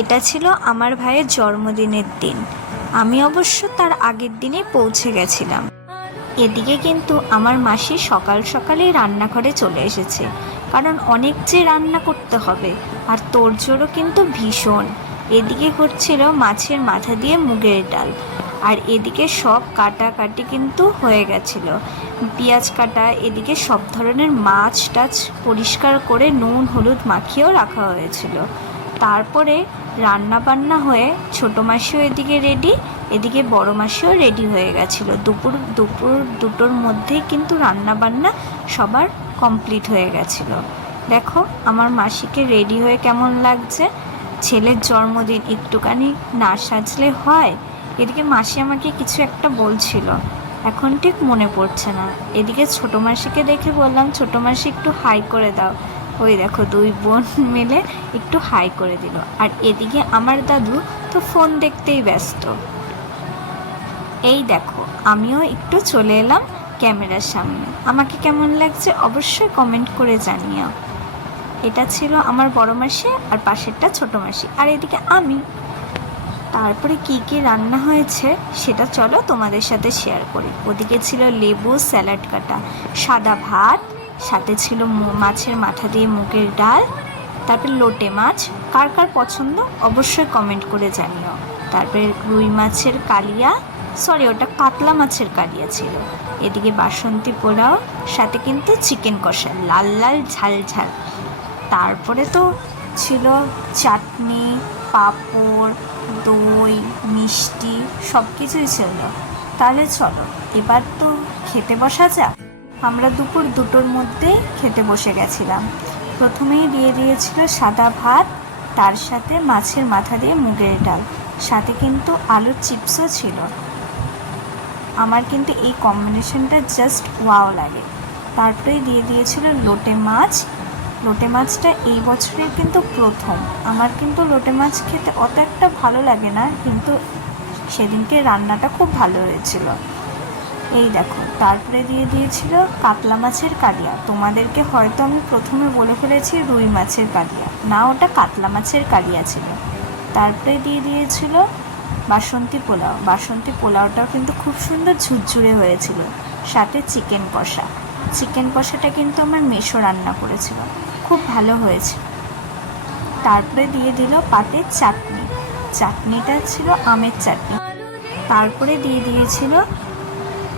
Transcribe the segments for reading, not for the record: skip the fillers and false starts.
এটা ছিল আমার ভাইয়ের জন্মদিনের দিন। আমি অবশ্য তার আগের দিনে পৌঁছে গেছিলাম। এদিকে কিন্তু আমার মাসি সকাল সকালেই রান্নাঘরে চলে এসেছে, কারণ অনেক যে রান্না করতে হবে, আর তোড়জোড়ও কিন্তু ভীষণ। এদিকে হচ্ছিল মাছের মাথা দিয়ে মুগের ডাল, আর এদিকে সব কাটাকাটি কিন্তু হয়ে গেছিল, পেঁয়াজ কাটা। এদিকে সব ধরনের মাছ টাছ পরিষ্কার করে নুন হলুদ মাখিয়েও রাখা হয়েছিল। তারপরে রান্না বান্না হয়ে ছোটো মাসিও এদিকে রেডি, এদিকে বড় মাসিও রেডি হয়ে গেছিলো। দুপুর দুটোর মধ্যেই কিন্তু রান্না বান্না সবার কমপ্লিট হয়ে গেছিলো। দেখো আমার মাসিকে রেডি হয়ে কেমন লাগছে। ছেলের জন্মদিন, একটুখানি না সাজলে হয়? এদিকে মাসি আমাকে কিছু একটা বলছিল, এখন ঠিক মনে পড়ছে না। এদিকে ছোটো মাসিকে দেখে বললাম, ছোটো মাসি একটু হাই করে দাও। ওই দেখো দুই বোন মিলে একটু হাই করে দিল। আর এদিকে আমার দাদু তো ফোন দেখতেই ব্যস্ত। এই দেখো আমিও একটু চলে এলাম ক্যামেরার সামনে। আমাকে কেমন লাগছে অবশ্যই কমেন্ট করে জানিও। এটা ছিল আমার বড় মাসি, আর পাশেরটা ছোটো মাসি, আর এদিকে আমি। তারপরে কি কি রান্না হয়েছে সেটা চলো তোমাদের সাথে শেয়ার করি। ওদিকে ছিল লেবু, স্যালাড কাটা, সাদা ভাত, সাথে ছিল মাছের মাথা দিয়ে মুগের ডাল, তারপর লোটে মাছ। কার কার পছন্দ অবশ্যই কমেন্ট করে জানিও। তারপরে রুই মাছের কালিয়া, সরি ওটা কাতলা মাছের কালিয়া ছিল। এদিকে বাসন্তী পোলাও, সাথে কিন্তু চিকেন কষা, লাল লাল ঝাল ঝাল। তারপরে তো ছিল চাটনি, পাঁপড়, দই, মিষ্টি, সব কিছুই ছিল। তাহলে চলো এবার তো খেতে বসা যাক। আমরা দুপুর দুটোর মধ্যেই খেতে বসে গেছিলাম। প্রথমেই দিয়ে দিয়েছিল সাদা ভাত, তার সাথে মাছের মাথা দিয়ে মুগের ডাল, সাথে কিন্তু আলুর চিপসও ছিল। আমার কিন্তু এই কম্বিনেশনটা জাস্ট ওয়াও লাগে। তারপরেই দিয়ে দিয়েছিল লোটে মাছ। লোটে মাছটা এই বছরের কিন্তু প্রথম। আমার কিন্তু লোটে মাছ খেতে অত একটা ভালো লাগে না, কিন্তু সেদিনকে রান্নাটা খুব ভালো হয়েছিল। এই দেখো তারপরে দিয়ে দিয়েছিল কাতলা মাছের কালিয়া। তোমাদেরকে হয়তো আমি প্রথমে বলে ফেলেছি রুই মাছের কালিয়া, না ওটা কাতলা মাছের কালিয়া ছিল। তারপরে দিয়ে দিয়েছিল বাসন্তী পোলাও। বাসন্তী পোলাওটাও কিন্তু খুব সুন্দর ঝুরঝুরে হয়েছিল, সাথে চিকেন কষা। চিকেন কষাটা কিন্তু আমার মেসো রান্না করেছিল, খুব ভালো হয়েছে। তারপরে দিয়ে দিল পাতের চাটনি। চাটনিটা ছিল আমের চাটনি। তারপরে দিয়ে দিয়েছিল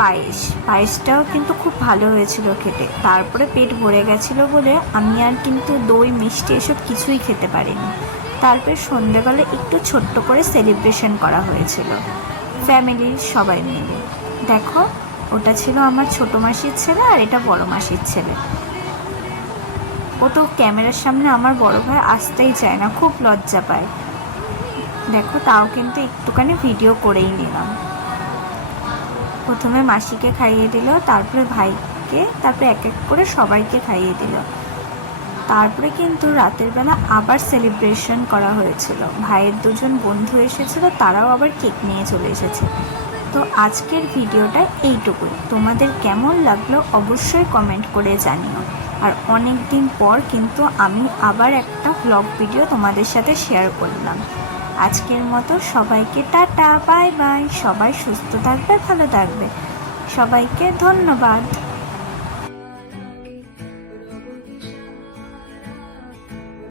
পায়েস। পায়েসটাও কিন্তু খুব ভালো হয়েছিল খেতে। তারপরে পেট ভরে গেছিলো বলে আমি আর কিন্তু দই মিষ্টি এসব কিছুই খেতে পারিনি। তারপরে সন্ধ্যেবেলা একটু ছোট্ট করে সেলিব্রেশন করা হয়েছিল ফ্যামিলির সবাই মিলে। দেখো ওটা ছিল আমার ছোটো মাসির ছেলে, আর এটা বড় মাসির ছেলে। ও তো ক্যামেরার সামনে আমার বড় ভাই আসতেই চায় না, খুব লজ্জা পায়। দেখো তাও কিন্তু একটুখানি ভিডিও করেই নিলাম। প্রথমে মাসিকে খাইয়ে দিল, তারপরে ভাইকে, তারপরে এক এক করে সবাইকে খাইয়ে দিল। তারপরে কিন্তু রাতের বেলা আবার সেলিব্রেশন করা হয়েছিল। ভাইয়ের দুজন বন্ধু এসেছিল, তারাও আবার কেক নিয়ে চলে এসেছে। তো আজকের ভিডিওটা এইটুকুই। তোমাদের কেমন লাগলো অবশ্যই কমেন্ট করে জানিও। আর অনেক দিন পর কিন্তু আমি আবার একটা ব্লগ ভিডিও তোমাদের সাথে শেয়ার করলাম। আজকের মতো সবাইকে টাটা, বাই বাই। সবাই সুস্থ থাকবে, ভালো থাকবে। সবাইকে ধন্যবাদ।